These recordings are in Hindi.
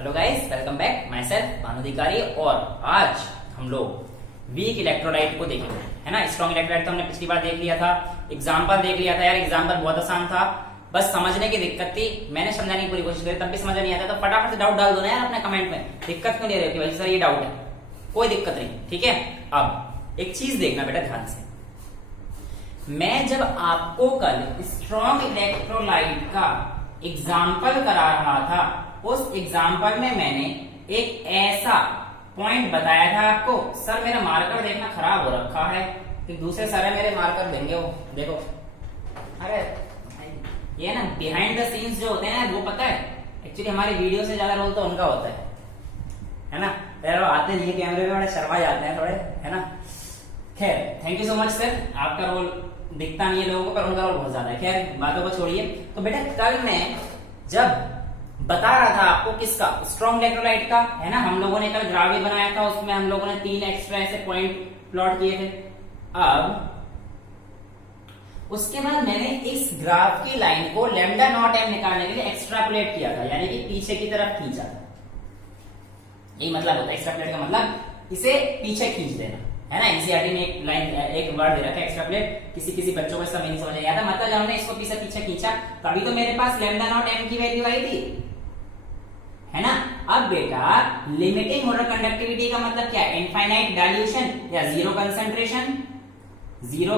Hello guys, welcome back. My self Bhanu अधिकारी। और आज हम लोग वीक इलेक्ट्रोलाइट को देखेंगे, है ना। स्ट्रॉन्ग इलेक्ट्रोलाइट तो हमने पिछली बार देख लिया था, एग्जांपल देख लिया था। यार एग्जांपल बहुत आसान था, बस समझने की दिक्कत थी। मैंने समझाने की पूरी कोशिश करी, तब भी समझ नहीं आता। तो फटाफट से डाउट डाल दो ना यार अपने कमेंट में। दिक्कत क्यों ले रहे हो कि भाई सर ये डाउट है? कोई दिक्कत नहीं, ठीक है। अब एक चीज देखना बेटा ध्यान से। मैं जब आपको कल स्ट्रॉन्ग इलेक्ट्रोलाइट का एग्जाम्पल करा रहा था, उस एग्जाम्पल में मैंने एक ऐसा पॉइंट बताया था आपको। सर मेरा मार्कर देखना खराब हो रखा है, कि दूसरे सर है मेरे मार्कर देंगे वो देखो। अरे ये ना बिहाइंड द सीन्स जो होते हैं वो पता है, एक्चुअली हमारी वीडियो से ज्यादा रोल तो उनका होता है ना। यार आते नहीं कैमरे में, बड़े शर्मा जाते हैं थोड़े, है ना। खैर thank you so much sir, आपका रोल दिखता नहीं है लोगों को, पर उनका रोल बहुत ज्यादा है। खैर बातों को छोड़िए। तो बेटा कल मैं जब बता रहा था आपको किसका, स्ट्रॉन्ग इलेक्ट्रोलाइट का, है ना। हम लोगों ने कल ग्राफ भी बनाया था, उसमें हम लोगों ने 3 एक्स्ट्रा ऐसे पॉइंट प्लॉट किए थे। अब उसके बाद मैंने इस ग्राफ की लाइन को लैम्डा नॉट एम निकालने के लिए एक्स्ट्रापोलेट किया था, यानी कि पीछे की तरफ खींचा था। यही मतलब होता है एक्स्ट्रापोलेट का मतलब, इसे पीछे खींच देना, है ना। एनसीईआरटी में एक लाइन एक वर्ड दे रखा है एक्स्ट्रापोलेट। किसी किसी बच्चों को इसका मीनिंग समझ नहीं आता, मतलब हमने इसको पीछे खींचा, तभी तो मेरे पास लैम्डा नॉट एम की वैल्यू आई थी, है ना। अब बेटा लिमिटिंग मोलर कंडक्टिविटी का मतलब क्या है? इनफाइनाइट डाइल्यूशन या जीरो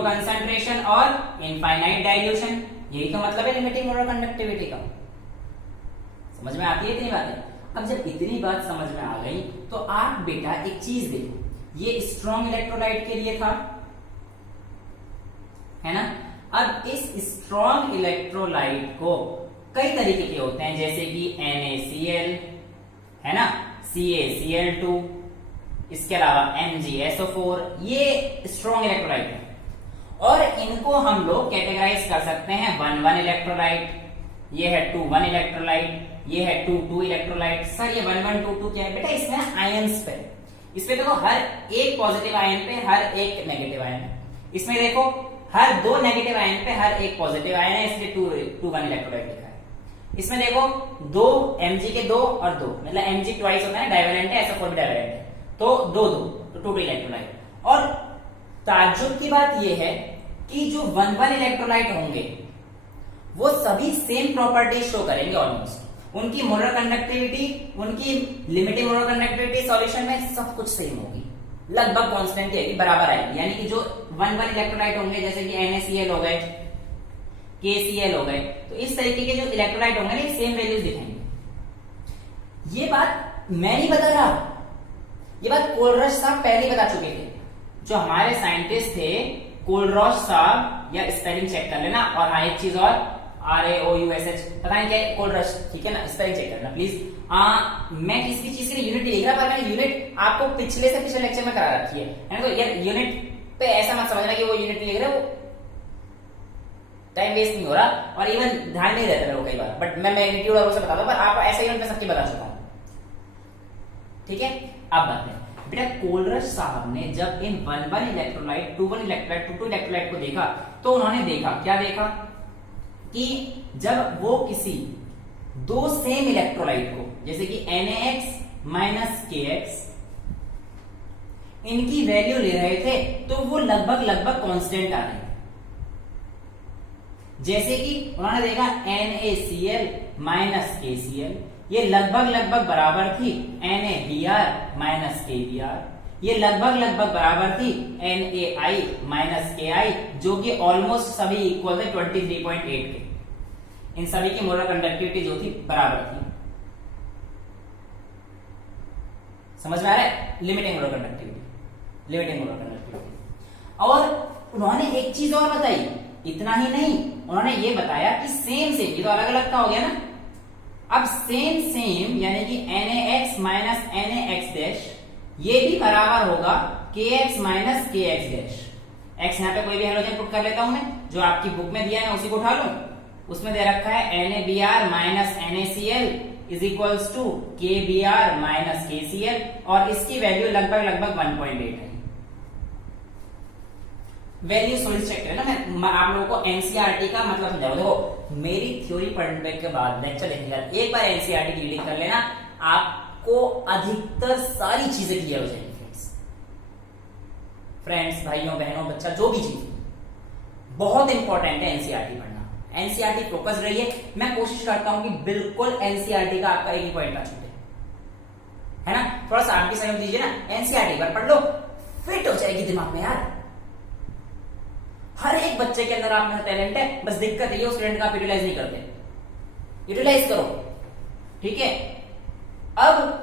कंसंट्रेशन और इनफाइनाइट डाइल्यूशन, यही तो मतलब है लिमिटिंग मोलर कंडक्टिविटी का। समझ में आती है इतनी बातें? अब जब इतनी बात समझ में आ गई तो आप बेटा एक चीज देखो, ये स्ट्रॉन्ग इलेक्ट्रोलाइट के लिए था, है ना। अब इस स्ट्रॉन्ग इलेक्ट्रोलाइट को कई तरीके के होते हैं, जैसे कि NaCl, है ना, CaCl2, इसके अलावा MgSO4, ये स्ट्रॉन्ग इलेक्ट्रोलाइट है। और इनको हम लोग कैटेगराइज कर सकते हैं 1,1 इलेक्ट्रोलाइट, ये है 2,1 इलेक्ट्रोलाइट, ये है 2,2 इलेक्ट्रोलाइट। सर ये 1,1 2,2 क्या है? बेटा इसमें आयंस पे, इसमें देखो हर एक पॉजिटिव आयन पे हर एक नेगेटिव आयन, इसमें देखो हर 2 नेगेटिव आयन पे हर एक पॉजिटिव आयन है, इसलिए 2,1 इलेक्ट्रोलाइट लिखा है। इसमें देखो 2 Mg के 2 और 2, मतलब Mg ट्वाइस होता है, डाइवेलेंट है, SO4 भी डाइवेलेंट है, तो 2 तो 2 इलेक्ट्रोलाइट। और ताज्जुब की बात यह है कि जो 1,1 इलेक्ट्रोलाइट होंगे वो सभी सेम प्रॉपर्टी शो करेंगे ऑलमोस्ट। उनकी मोलर कंडक्टिविटी, उनकी लिमिटिंग मोलर कंडक्टिविटी सॉल्यूशन में सब कुछ सेम होगी, लगभग कांस्टेंट रहेगी, बराबर आएगी। यानी कि जो 1,1 इलेक्ट्रोलाइट होंगे, जैसे कि NaCl हो गए, KCl हो गए, तो इस तरीके के जो इलेक्ट्रोलाइट होंगे ना सेम वैल्यूज दिखाएंगे। ये बात मैं नहीं बता रहा, ये बात कोलरश साहब पहले बता चुके थे। जो हमारे साइंटिस्ट थे कोलरश साहब, या स्पेलिंग चेक कर लेना। और हाँ एक चीज और, RAOUSH पता नहीं क्या है कोलरश, ठीक है ना, स्पेलिंग चेक करना प्लीज। मैं किसी चीज के लिए यूनिट लिख रहा, पर मैंने यूनिट आपको पिछले लेक्चर में करा रखी है ना। तो यार यूनिट पे ऐसा मत समझना कि वो यूनिट लिख रहे हो, टाइम वेस्ट नहीं हो रहा, और इवन ध्यान नहीं रहता मेरे को कई बार, बट मैं मैग्नीट्यूड और उसे बता दूं, पर आपको ऐसा यूनिट पे सबकी बता चुका हूं, ठीक है। अब बात है बेटा, कोलरश साहब ने जब इन 1,1 इलेक्ट्रोलाइट, 2,1 इलेक्ट्रोलाइट, 2,2 इलेक्ट्रोलाइट को देखा, तो उन्होंने देखा, क्या देखा कि जब वो किसी 2 सेम इलेक्ट्रोलाइट को, जैसे कि NaX माइनस KX, इनकी वैल्यू ले रहे थे, तो वो लगभग कांस्टेंट आ रही है। जैसे कि उन्होंने देखा NaCl माइनस KCl, ये लगभग बराबर थी NaBr माइनस KBr, ये लगभग बराबर थी NaI माइनस KI, जो कि ऑलमोस्ट सभी इक्वल थे 23.8 के। इन सभी की मोलर कंडक्टिविटी जो थी बराबर थी। समझ में आ रहा है? Limiting molar conductivity. और उन्होंने एक चीज और बताई, इतना ही नहीं, उन्होंने ये बताया कि सेम ये तो अलग अलग का हो गया ना। अब सेम यानी कि NaX माइनस NaX डैश, ये भी बराबर होगा KX minus KX dash. X यहाँ पे कोई भी हेलोजन पुट कर लेता हूं मैं, जो आपकी बुक में दिया है उसी को उठा लूं। उसमें दे रखा है NaBr minus NaCl is equals to KBr minus KCl, और इसकी वैल्यू लगभग 1.8 है। वैल्यू सॉलिड चेक करें ना। मैं आप लोगों को एनसीईआरटी का मतलब समझाऊं। देखो मेरी थ्योरी पढ़ने के बाद लेक्चर लिखने के बाद एक बार एनसीईआरटी की रीडिंग कर लेना, आपको अधिकतर सारी चीजें क्लियर हो जाएंगी। फ्रेंड्स, भाइयों बहनों, बच्चा जो भी चीज बहुत इंपॉर्टेंट है एनसीईआरटी पढ़ना। एनसीईआरटी फोकस रहिए। मैं कोशिश करता हूं कि बिल्कुल एनसीईआरटी का आपका एक पॉइंट ना छूटे, है ना। थोड़ा सा आपकी सहयोग दीजिए ना, एनसीईआरटी पर पढ़ लो, फिट हो जाएगी दिमाग में यार। हर एक बच्चे के अंदर आपका टैलेंट है, बस दिक्कत ये स्टूडेंट का आप यूटिलाइज नहीं करते। यूटिलाइज करो, ठीक है। अब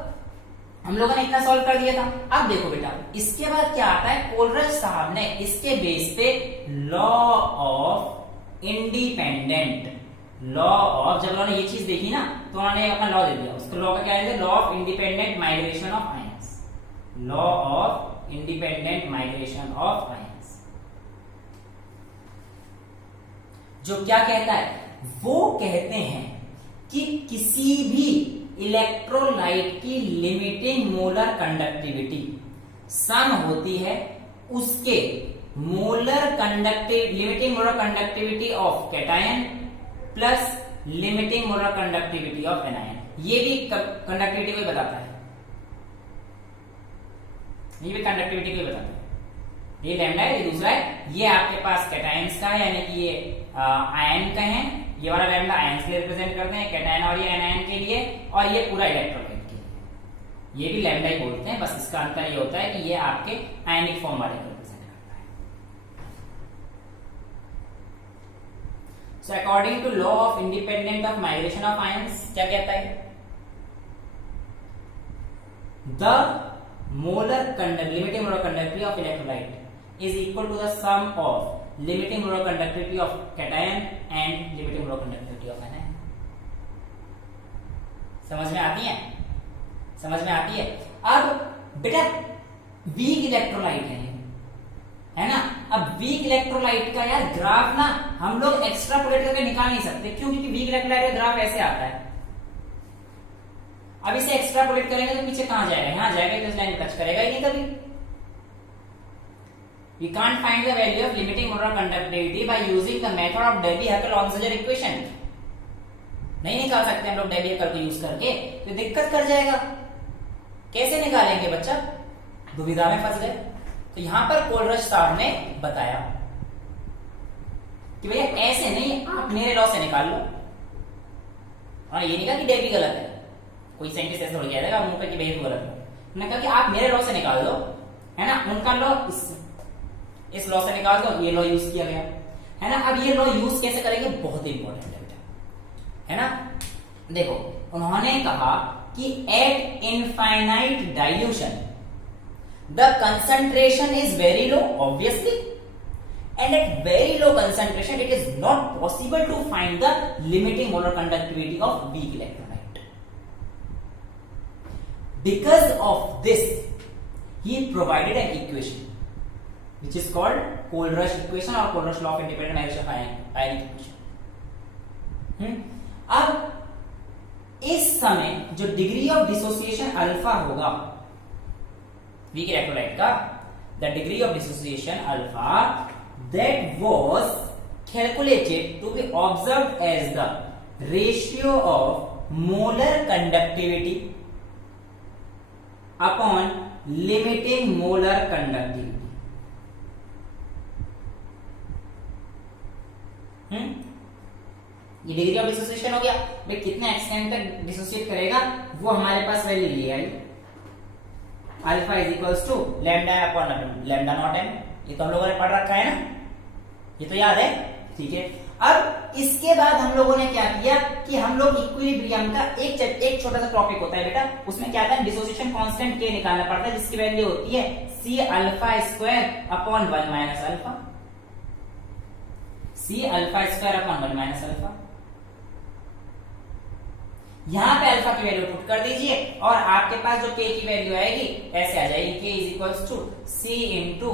हम लोगों ने इतना सॉल्व कर दिया था। अब देखो बेटा, इसके बाद क्या आता है, कोलरिज साहब ने इसके बेस पे law of independent, law of, जब उन्होंने ये चीज देखी ना तो उन्होंने अपना लॉ दे दिया। उसको लॉ का क्या है, law of independent migration of ions, law of independent migration of ions. जो क्या कहता है, वो कहते हैं कि किसी भी इलेक्ट्रोलाइट की लिमिटिंग मोलर कंडक्टिविटी सम होती है उसके limiting molar conductivity of cation plus limiting molar conductivity of anion. ये भी कंडक्टिविटी को बताता है, ये भी कंडक्टिविटी को बताता है। ये लैम्डा है, ये दूसरा है, ये आपके पास कैटायंस का है, यानी कि ये आयन का है। ये वाला लैम्डा आयंस के लिए रिप्रेजेंट करते हैं, कैटायन और ये एनायन के लिए, और ये पूरा इलेक्ट्रोलाइट के लिए। ये भी लैम्डा ही बोलते हैं, बस इसका अंतर ये होता है कि ये आपके आयनिक फॉर्म वाले को रिप्रेजेंट करता है। So according to law of independent of migration of ions, क्या कहता है, the molar limiting molar conductivity of electrolyte is equal to the sum of limiting molar conductivity of cation and limiting molar conductivity of anion। समझ में आती है, समझ में आती है। अब बेटा वीक इलेक्ट्रोलाइट है ना। अब वीक इलेक्ट्रोलाइट का यार ग्राफ ना हम लोग एक्स्ट्रापोलेट करके निकाल नहीं सकते, क्यों, क्योंकि वीक इलेक्ट्रोलाइट का ग्राफ ऐसे आता है। अब इसे एक्स्ट्रापोलेट करेंगे तो पीछे कहां जाएगा, यहां जाएगा, तो इस लाइन टच करेगा ही नहीं कभी। We can't find the value of limiting molar conductivity by using the method of Debye-Hückel-Lonsdale equation। नहीं निकाल सकते हम लोग Debye-Hückel को यूज करके, तो दिक्कत कर जाएगा। कैसे निकालेंगे बच्चा, दुविधा में फंस गए। तो यहां पर कोलरिज साहब ने बताया कि भैया ऐसे नहीं, आप मेरे लॉ से निकाल लो। और ये नहीं कहा कि Debye गलत है, कोई साइंटिस्ट ऐसे थोड़ी कह देगा मुंह पे कि भैया तू गलत है। उन्होंने कहा कि आप मेरे लॉ से निकाल दो, है ना। उनका लॉ इस लॉ से निकाल दो, ये लॉ यूज किया गया, है ना। अब ये लॉ यूज कैसे करेंगे, बहुत इंपॉर्टेंट है बेटा, है ना। देखो उन्होंने कहा कि at infinite dilution the concentration is very low obviously, and at very low concentration it is not possible to find the limiting molar conductivity of weak electrolyte. Because of this he provided an equation which is called Kohlrausch equation or Kohlrausch law of independent migration of ionic equation। अब इस समय जो डिग्री ऑफ डिसोसिएशन अल्फा होगा वीक इलेक्ट्रोलाइट का, the degree of dissociation alpha that was calculated to be observed as the ratio of molar conductivity upon limiting molar conductivity. ये डिग्री ऑफ डिसोसिएशन हो गया भाई, कितने एक्सटेंट तक डिसोसिएट करेगा वो हमारे पास वैल्यू ली आई, alpha is equals to lambda upon lambda not M. ये तो हम लोगों ने पढ़ रखा है ना, ये तो याद है, ठीक है। अब इसके बाद हम लोगों ने क्या किया कि हम लोग इक्विलिब्रियम का एक छोटा सा टॉपिक होता है बेटा, उसमें क्या आता है, डिसोसिएशन कांस्टेंट के निकालना पड़ता है, जिसकी वैल्यू होती है c alpha square upon 1 minus alpha, c alpha square upon 1 minus alpha. यहां पे अल्फा की वैल्यू पुट कर दीजिए और आपके पास जो के की वैल्यू आएगी ऐसे आ जाएगी, k is equals to c into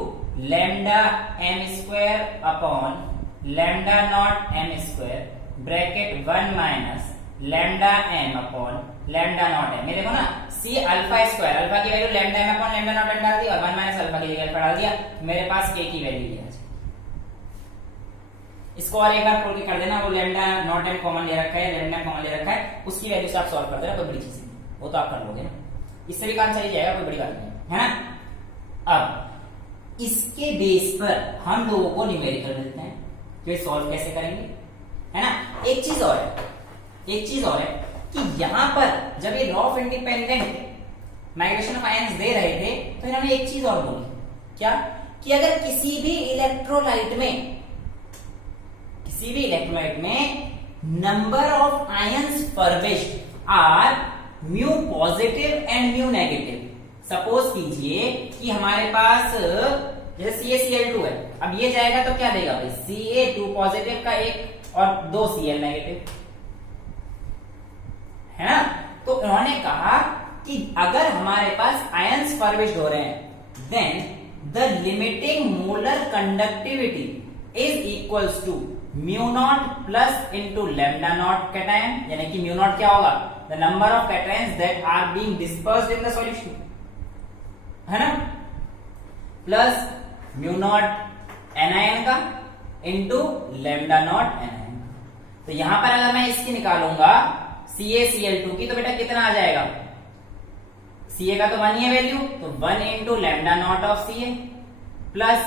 lambda m square upon lambda not m square bracket 1 minus lambda m upon lambda not M. ये देखो ना, सी अल्फा स्क्वायर, अल्फा की value lambda m upon lambda not m डाल दी और 1 माइनस अल्फा की जगह डाल दिया, मेरे पास के की वैल्यू लिया। इसको और एक बार खोल के कर देना, वो लैम्डा नॉट एम कॉमन ले रखा है, लैम्डा कॉमन ले रखा है, उसकी वैल्यू से आप सॉल्व कर देना, कोई बड़ी चीज नहीं। वो तो आप कर लोगे ना, इससे भी काम चल जाएगा, कोई बड़ी बात नहीं है ना। अब इसके बेस पर हम लोगों को न्यूमेरिकल मिलते हैं, तो सॉल्व कैसे करेंगे, है ना। एक चीज और है कि यहां पर जब ये law of independent migration of ions दे रहे थे तो इन्होंने एक चीज और बोली, क्या, कि अगर किसी भी इलेक्ट्रोलाइट में number of ions furnished are mu positive and mu negative. Suppose कीजिए कि हमारे पास जैसे CaCl2 है, अब ये जाएगा तो क्या देगा भाई, Ca2 पॉजिटिव का एक और 2 Cl नेगेटिव, है ना। तो उन्होंने कहा कि अगर हमारे पास आयंस फर्बिश्ड हो रहे हैं then the limiting molar conductivity is equals to mu not plus into lambda not cation, यानी कि म्यू नॉट क्या होगा, the number of cations that are being dispersed in the solution, है ना, प्लस म्यू नॉट एनआईएन का इनटू लैम्डा नॉट एनआईएन का। तो यहां पर अगर मैं इसकी निकालूंगा CaCl2 की, तो बेटा कितना आ जाएगा, Ca का तो 1 ही है वैल्यू, तो 1 into lambda not of Ca plus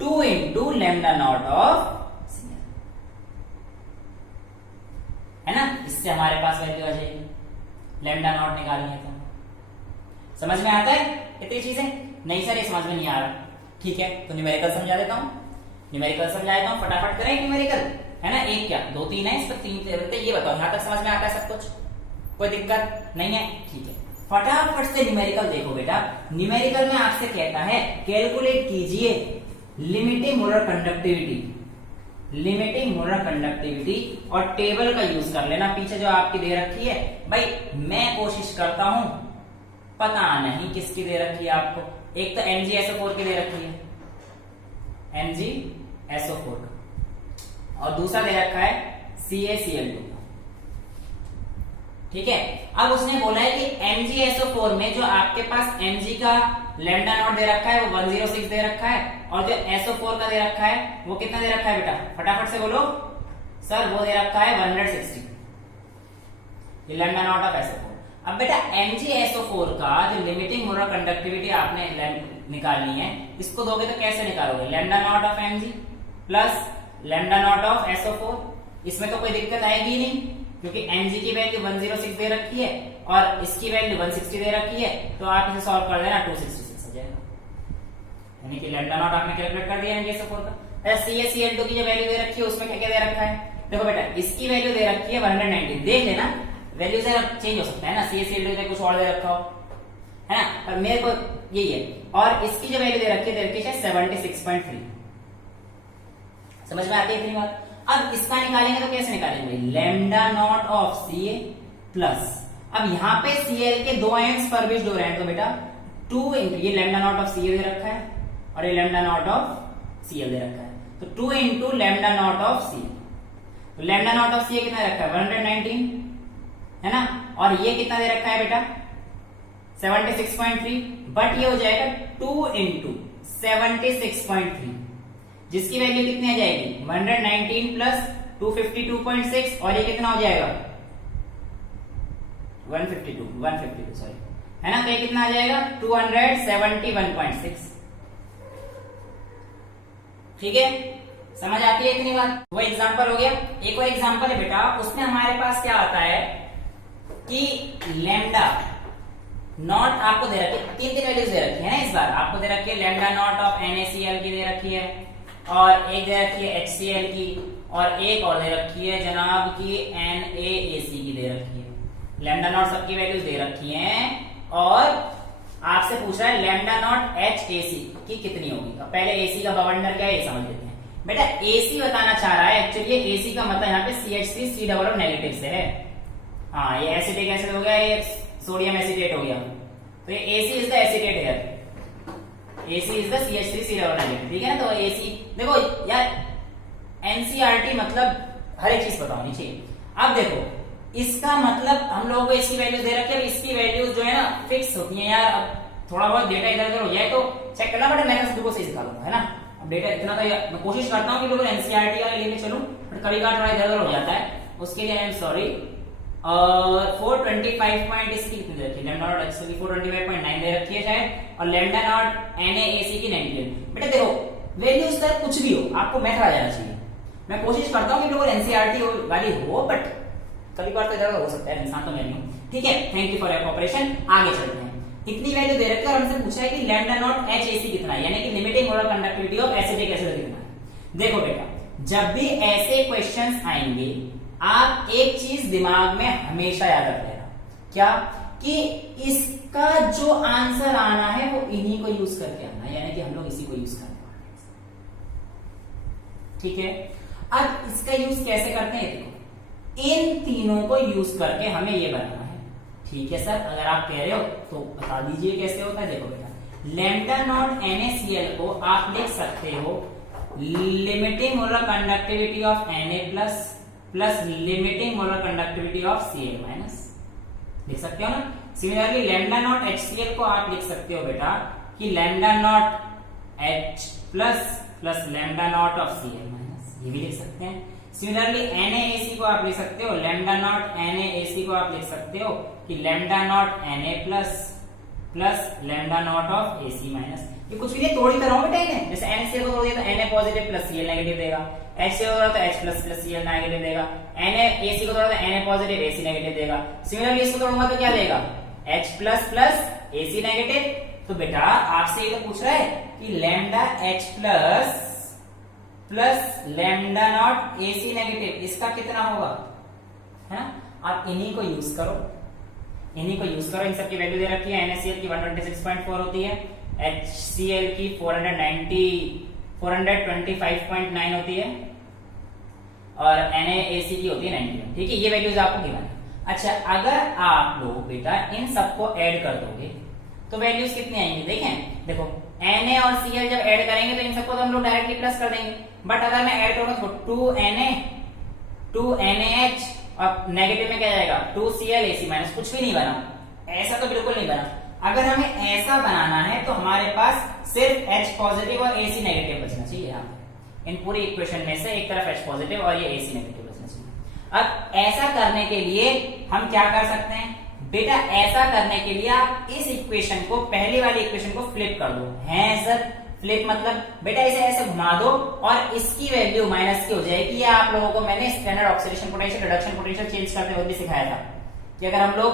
2 into lambda not of Cl, है ना। इससे हमारे पास वैल्यू आ जाएगी, लैम्डा नॉट निकालनी है तो। समझ में आता है इतनी चीजें? नहीं सर ये समझ में नहीं आ रहा, ठीक है, तो न्यूमेरिकल समझा देता हूं, फटाफट करें न्यूमेरिकल, है ना। एक क्या 2 3 है, इस पर 3 ये बताओ यहां तक समझ में आता है सब कुछ, कोई दिक्कत नहीं है, ठीक है। फटाफट से न्यूमेरिकल देखो बेटा। न्यूमेरिकल में आपसे कहता है कैलकुलेट कीजिए लिमिटिंग मोलर कंडक्टिविटी और टेबल का यूज कर लेना, पीछे जो आपकी दे रखी है भाई, मैं कोशिश करता हूं, पता नहीं किसकी दे रखी है आपको, एक तो MgSO4 की दे रखी है, MgSO4 और दूसरा दे रखा है CaCl2, ठीक है। अब उसने बोला है कि MgSO4 में जो आपके पास Mg का लैम्डा नॉट दे रखा है वो 106 दे रखा है, और जो SO4 का दे रखा है वो कितना दे रखा है बेटा, फटाफट से बोलो सर, वो दे रखा है 160, ये लैम्डा नॉट ऑफ SO4। अब बेटा MgSO4 का जो लिमिटिंग मोलर कंडक्टिविटी आपने निकालनी है, इसको दोगे तो कैसे निकालोगे, lambda not of Mg plus lambda not of SO4, इसमें तो कोई दिक्कत आएगी नहीं क्योंकि Mg की वैल्यू 106 दे रखी है और इसकी वैल्यू 160 दे रखी है, तो आप इसे सॉल्व कर देना 266 हो जाएगा, यानी कि लैम्डा नॉट आपने कैलकुलेट कर दिया MgSO4 का। CaCl2 की जो वैल्यू दे रखी है उसमें क्या क्या दे रखा है, देखो बेटा इसकी वैल्यू दे रखी है 119, देख लेना वैल्यू से चेंज हो सकता है ना, CaCl2 का कुछ और दे रखा हो, है ना, पर मेरे को यही है, और इसकी जो वैल्यू दे रखी है 76.3, समझ में आती है इतनी बात। अब इसका निकालेंगे तो कैसे निकालेंगे, lambda not of Ca plus, अब यहाँ पे Cl के 2 आयंस फर्बिश्ड हो रहे हैं, तो बेटा 2 इंटू ये लैम्डा नॉट ऑफ Ca दे रखा है और ये लैम्डा नॉट ऑफ Cl दे रखा है, तो 2 into lambda not of Ca, तो लैम्डा नॉट ऑफ Ca कितना रखा है 119, है ना, और ये कितना दे रखा है बेटा 76.3, बट ये हो जाएगा 2 इंटू 76.3, जिसकी वैल्यू कितनी आ जाएगी 119 प्लस 252.6, और ये कितना हो जाएगा 152 सॉरी, है ना, तो ये कितना आ जाएगा 271.6, ठीक है, समझ आती है इतनी बात। वो एग्जांपल हो गया। एक और एग्जांपल है बेटा, उसमें हमारे पास क्या आता है कि लैम्डा नॉट आपको दे रखी है, 3 वैल्यूज दे रखी है ना, इस बार आपको दे रखी है लैम्डा नॉट ऑफ NaCl की दे रखी है, और एक दे रखी है HCl की, और एक और दे रखी है जनाब की NaAC की दे रखी है। लैम्डा नॉट सबकी वैल्यूज दे रखी हैं, और आपसे पूछ रहा है लैम्डा नॉट HAC की कितनी होगी। अब पहले AC का बवंडर क्या है ये समझ लेते हैं बेटा। AC बताना चाह रहा है, एक्चुअली AC का मतलब यहाँ पे CH3 नेगेटिव से है, हाँ ये एसिटिक एसिड हो गया, ये सोडियम एसिटेट हो गया, तो ये AC इज द एसिटेट है, AC इज द CH3 ठीक है ना। तो AC देखो यार, NCERT मतलब हर एक चीज पता होनी चाहिए। अब देखो इसका मतलब हम लोगों को इसकी वैल्यू दे रखी है, इसकी वैल्यू जो है ना फिक्स होती है यार। अब थोड़ा बहुत डेटा इधर उधर हो जाए तो चेक करना पड़ेगा, मैं बिल्कुल सही सिखा दूंगा, है ना। अब डेटा इतना तो मैं कोशिश करता हूँ कि बिल्कुल NCERT का लेके चलूं, बट कभी कभार थोड़ा इधर उधर हो जाता है, उसके लिए आई एम सॉरी। और 425 पॉइंट इसकी दे रखी है, लैम्डा नॉट HCl की 425.9 दे रखी है शायद, और लैम्डा नॉट NaAC की 90 है। बेटा देखो वैल्यूज तक कुछ भी हो आपको मैथ आ जाना चाहिए। मैं कोशिश करता हूँ कि बिल्कुल एनसीईआरटी वाली हो, बट कभी बार तो इधर हो सकता है, इंसान तो मैं नहीं हूँ। ठीक है, thank you for your cooperation. आगे चलते हैं। इतनी वैल्यू दे रखी है और हमसे पूछा है कि लैम्डा नॉट HAC कितना है, यानी कि limiting molar conductivity of acetic acid कितना है। देखो बेटा जब भी ऐसे क्वेश्चंस आएंगे आप एक चीज दिमाग में हमेशा याद रख लेना, क्या कि इसका जो आंसर आना है वो इन्हीं को यूज करके आना है, यानी कि हम लोग इसी को यूज करने वाले हैं। ठीक है, अब इसका यूज कैसे करते हैं, देखो इन तीनों को यूज करके हमें ये बनाना है। ठीक है सर, अगर आप कह रहे हो तो बता दीजिए कैसे होता है। देखो बेटा लैम्डा नॉट NaCl को आप लिख सकते हो limiting molar conductivity of Na plus limiting molar conductivity of Cl minus, लिख सकते हो ना। सिमिलरली लैम्डा नॉट HCl को आप लिख सकते हो बेटा कि lambda naught H plus lambda not of Cl minus, ये भी लिख सकते हैं। सिमिलरली NaAC को आप लिख सकते हो, लैम्डा नॉट NaAC को आप लिख सकते हो कि lambda naught Na plus lambda not of AC minus. ये कुछ भी नहीं, तोड़ ही कर रहा हूं बेटा इन्हें। जैसे NaCl को तोड़ दिया तो Na positive plus Cl negative देगा, HCl को तोड़ा तो H प्लस Cl नेगेटिव देगा, NaAC को तोड़ा तो Na पॉजिटिव AC नेगेटिव देगा। सिमिलरली इसको तोड़ूंगा तो क्या देगा, H प्लस AC नेगेटिव। तो बेटा आपसे ये तो पूछ रहा है कि lambda H plus lambda not AC negative, इसका कितना होगा, है ना। आप इन्हीं को यूज करो, इन्हीं को यूज करो। इन सब की वैल्यू दे रखी है, NaCl की 126.4 होती है, HCl की 425.9 होती है, और NaAC की होती है 91। ठीक है, ये वैल्यूज आपको गिवन है। अच्छा अगर आप लोग बेटा इन सबको ऐड कर दोगे तो वैल्यूज कितनी आएंगी, देखें देखो Na और Cl जब ऐड करेंगे तो इन सबको तो हम लोग डायरेक्टली प्लस कर देंगे, बट अगर मैं ऐड करूंगा तो 2Na 2NaH और नेगेटिव में क्या जाएगा 2Cl AC माइनस, कुछ भी नहीं बना, ऐसा तो बिल्कुल नहीं बना। अगर हमें ऐसा बनाना है तो हमारे पास सिर्फ H पॉजिटिव और AC नेगेटिव बचना चाहिए। यहाँ इन पूरी इक्वेशन में से एक तरफ H पॉजिटिव और ये AC नेगेटिव बचना चाहिए। अब ऐसा करने के लिए हम क्या कर सकते हैं बेटा, ऐसा करने के लिए आप इस इक्वेशन को, पहली वाली इक्वेशन को फ्लिप कर दो। है सर, फ्लिप मतलब बेटा इसे ऐसे घुमा दो और इसकी वैल्यू माइनस की हो जाएगी। या आप लोगों को मैंने standard oxidation potential reduction potential change करते हुए भी सिखाया था कि अगर हम लोग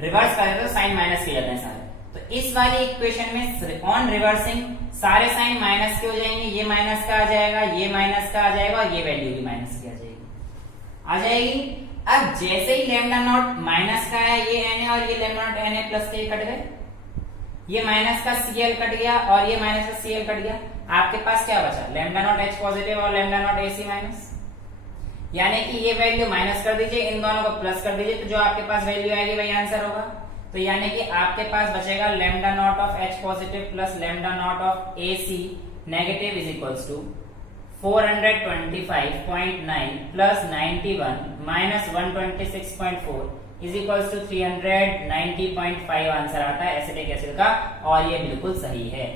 रिवर्स करें तो साइन माइनस के जाते हैं सारे। तो इस वाली इक्वेशन में ऑन रिवर्सिंग सारे साइन माइनस के हो जाएंगे, ये माइनस का आ जाएगा, ये माइनस का आ जाएगा, और ये वैल्यू भी माइनस की आ जाएगी। अब जैसे ही लैम्डा नॉट माइनस का है, ये Na और ये लैम्डा नॉट Na प्लस के कट गए, ये माइनस का Cl कट गया और ये माइनस का Cl कट गया, आपके पास क्या बचा, लैम्डा नॉट H पॉजिटिव और लैम्डा नॉट AC माइनस। यानी कि ये वैल्यू माइनस कर दीजिए, इन दोनों को प्लस कर दीजिए, तो जो आपके पास वैल्यू आएगी वही आंसर होगा। तो यानी कि आपके पास बचेगा lambda not of H positive plus lambda not of AC negative is equals to 425.9 plus 91 minus 126.4 is equals to 390.5 answer आता है एसिटिक एसिड का, और ये बिल्कुल सही है।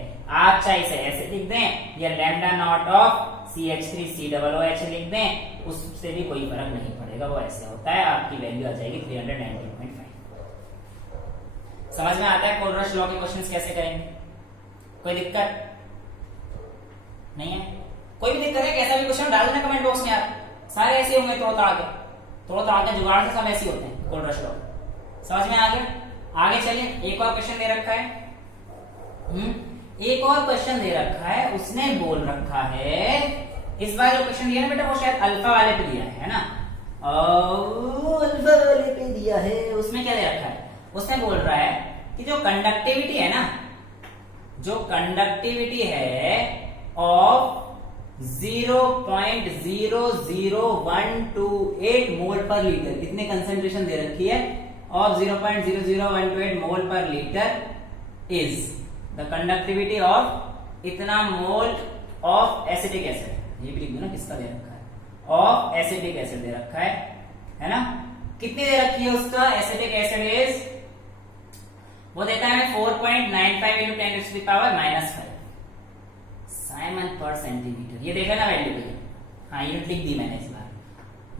आप चाहे इसे ऐसे लिख दें या लैम्डा नॉट ऑफ CH3COOH लिख दें, उससे भी कोई फर्क नहीं पड़ेगा, वो ऐसे होता है। आपकी वैल्यू आ जाएगी 390.5। समझ में आता है कोलरश लॉ के क्वेश्चंस कैसे करेंगे? कोई दिक्कत नहीं है? कोई भी दिक्कत है, कैसा भी क्वेश्चन डाल देना कमेंट बॉक्स में यार, सारे ऐसे होंगे तोड़ तड़ा के जुगाड़ से सब ऐसे होते हैं कोलरश लॉ। समझ में आ गया? आगे चलिए, एक और क्वेश्चन दे रखा है, एक और क्वेश्चन दे रखा है, उसने बोल रखा है, इस बार जो क्वेश्चन दिया ना बेटा वो शायद अल्फा वाले पे दिया है ना, अल्फा वाले पे दिया है। उसमें क्या दे रखा है, उसने बोल रहा है कि जो कंडक्टिविटी है ना, जो कंडक्टिविटी है ऑफ 0.00128 मोल पर लीटर, कितने कंसेंट्रेशन दे रखी है, ऑफ 0.00128 मोल पर litre is the conductivity of इतना मोल ऑफ एसिटिक एसिड। ये भी लिख दो ना किसका दे रखा है, ऑफ एसिटिक एसिड दे रखा है ना। कितनी दे रखी है उसका एसिटिक एसिड इज, वो देता है 4.95 into 10⁻⁻⁵ साइमन पर सेंटीमीटर। ये देखा ना वैल्यू पे, हाँ यूनिट लिख दी मैंने इस बार,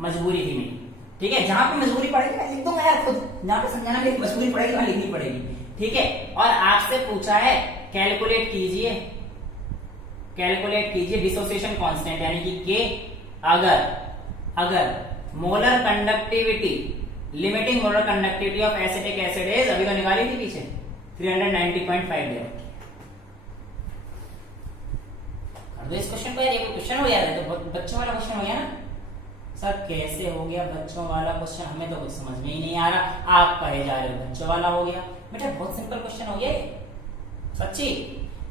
मजबूरी थी मेरी। ठीक है, जहां पे मजबूरी पड़ेगी मैं लिख दूंगा यार खुद, जहां पे समझाना मेरी मजबूरी पड़ेगी वहां लिखनी पड़ेगी। ठीक है, और आपसे पूछा है कैलकुलेट कीजिए, कैलकुलेट कीजिए डिसोसिएशन कांस्टेंट यानी कि के, अगर molar conductivity, limiting molar conductivity of acetic acid is, अभी तो निकाली थी पीछे 390.5 दे रखी। कर दो इस क्वेश्चन को यार, ये क्वेश्चन हो यार, तो बहुत बच्चों वाला क्वेश्चन हो गया ना सर। कैसे हो गया बच्चों वाला क्वेश्चन, हमें तो कुछ समझ में ही नहीं आ रहा, आप कहे जा रहे हो बच्चों वाला हो गया। बेटा बहुत सिंपल क्वेश्चन हो गया ये, सच्ची।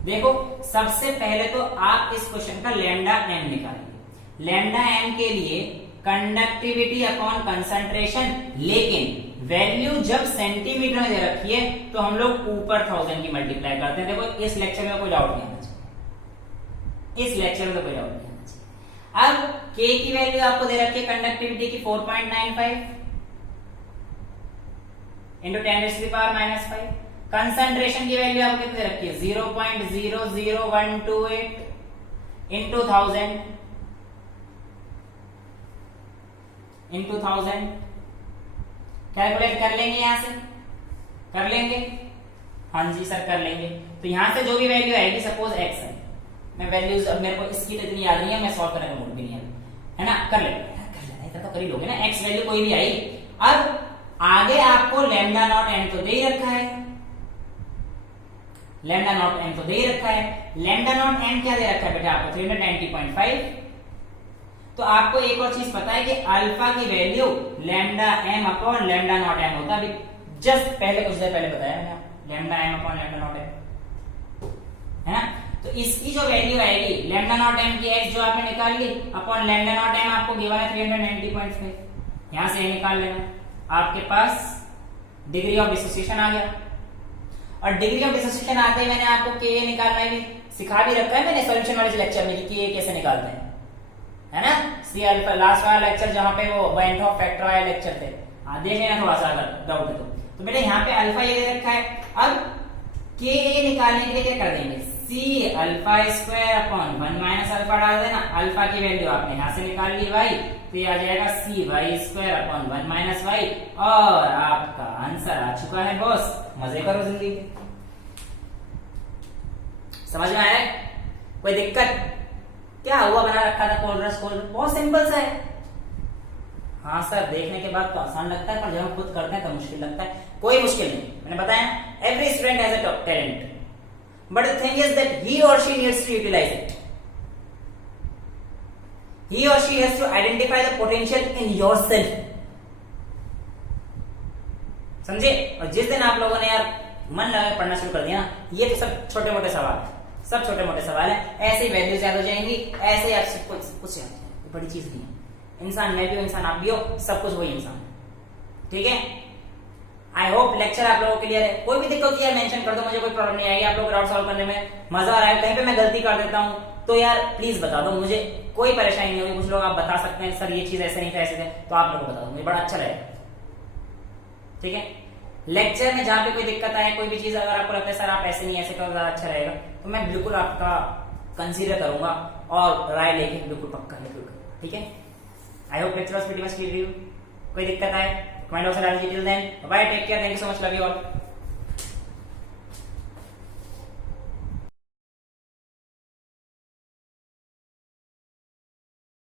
देखो सबसे पहले तो आप इस क्वेश्चन का लैम्डा एम निकालिए। लैम्डा एम के लिए कंडक्टिविटी अपॉन कंसंट्रेशन, लेकिन वैल्यू जब सेंटीमीटर में दे रखी है तो हम लोग ऊपर 1000 की मल्टीप्लाई करते हैं। देखो इस लेक्चर में कोई डाउट नहीं आना चाहिए, इस लेक्चर में तो कोई डाउट नहीं आना चाहिए। अब K की वैल्यू आपको दे रखी है कंडक्टिविटी की 4.95 इंटू 10⁻⁻⁵। कंसंट्रेशन की वैल्यू आपको कितनी रखी है 0.00128 इंटू 1000 कैलकुलेट कर लेंगे, यहां से कर लेंगे, हाँ जी सर कर लेंगे। तो यहां से जो भी वैल्यू आएगी, सपोज x है, मैं वैल्यूज अब मेरे को इसकी तो इतनी याद नहीं है, मैं सॉल्व करने का मूड भी नहीं है ना, कर लेना तो कर ही लोगे ना। x वैल्यू कोई भी आई, अब आगे आपको लैम्डा नॉट एम तो दे ही रखा है, लैम्डा नॉट एम तो दे ही रखा है। लैम्डा नॉट एम क्या दे रखा है बेटा आपको 390.5। तो आपको एक और चीज पता है कि अल्फा की value lambda m upon lambda not m होता है। जस्ट पहले कुछ देर पहले बताया मैंने, lambda m upon lambda not m, है ना। तो इसकी जो वैल्यू आएगी लैम्डा नॉट एम की x जो आपने निकाल ली अपॉन लैम्डा नॉट एम आपको गिवन है 390.5, यहां से निकाल लेना, आपके पास डिग्री ऑफ डिसोसिएशन आ गया। और डिग्री ऑफ डिसोसिएशन आते ही मैंने आपको के निकालना भी सिखा भी रखा है मैंने सॉल्यूशन वाले लेक्चर में कि के कैसे निकालते हैं, है ना। सी अल्फा लास्ट वाला लेक्चर जहां पे वो वेंट ऑफ फैक्टर वाले लेक्चर थे, देख लेना थोड़ा सा अगर डाउट है तो बेटा यहाँ पे अल्फा ये दे रखा है। अब के निकालने के लिए क्या कर देंगे, c alpha square upon 1 minus alpha डाल देना। अल्फा की वैल्यू आपने यहां से निकाल ली वाई, तो ये आ जाएगा C Y square upon 1 minus Y, और आपका आंसर आ चुका है बॉस। मजे करो जिंदगी के, समझ में आया कोई दिक्कत? क्या हुआ बना रखा था कोल्ड्रस, बहुत सिंपल सा है। हाँ सर देखने के बाद तो आसान लगता है, पर जब हम खुद करते हैं तो मुश्किल लगता है। कोई मुश्किल नहीं, मैंने बताया every student has a talent, but the thing is that he or she needs to utilize it. He or she has to identify the potential in yourself. समझे? और जिस दिन आप लोगों ने यार मन लगा पढ़ना शुरू कर दिया ना, ये तो सब छोटे मोटे सवाल है, सब छोटे मोटे सवाल है, ऐसे ही वैल्यूज याद हो जाएंगी, ऐसे ही आप सब कुछ याद हो जाएगा, बड़ी चीज नहीं है। इंसान मैं भी हो, इंसान आप भी हो, सब कुछ वही इंसान है। ठीक है, आई होप लेक्चर आप लोगों के लिए है। कोई भी दिक्कत है मेंशन कर दो, मुझे कोई प्रॉब्लम नहीं आएगी। आप लोग डाउट सॉल्व करने में मजा आ रहा है, कहीं पे मैं गलती कर देता हूँ तो यार प्लीज बता दो, मुझे कोई परेशानी नहीं होगी। कुछ लोग आप बता सकते हैं सर ये चीज ऐसे नहीं था ऐसे थे, तो आप लोग बता दो, मुझे बड़ा अच्छा लगेगा। ठीक है, लेक्चर में जहां पे कोई दिक्कत आए, कोई भी चीज अगर आपको लगता है सर आप ऐसे नहीं ऐसे करो ज्यादा अच्छा रहेगा, तो मैं बिल्कुल आपका कंसीडर करूंगा और राय लेके बिल्कुल पक्का बिल्कुल। ठीक है, I hope lecture was pretty much clear. कोई दिक्कत आए कमेंट बॉक्स में डाल दीजिए। Till then bye, take care, thank you so much, love you all.